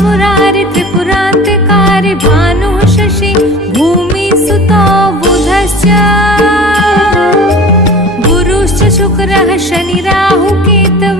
Murari त्रिपुरान्तकारि भानुः Shashi भूमिसुतो बुधश्च गुरुश्च शुक्रः Shani Rahu Ketu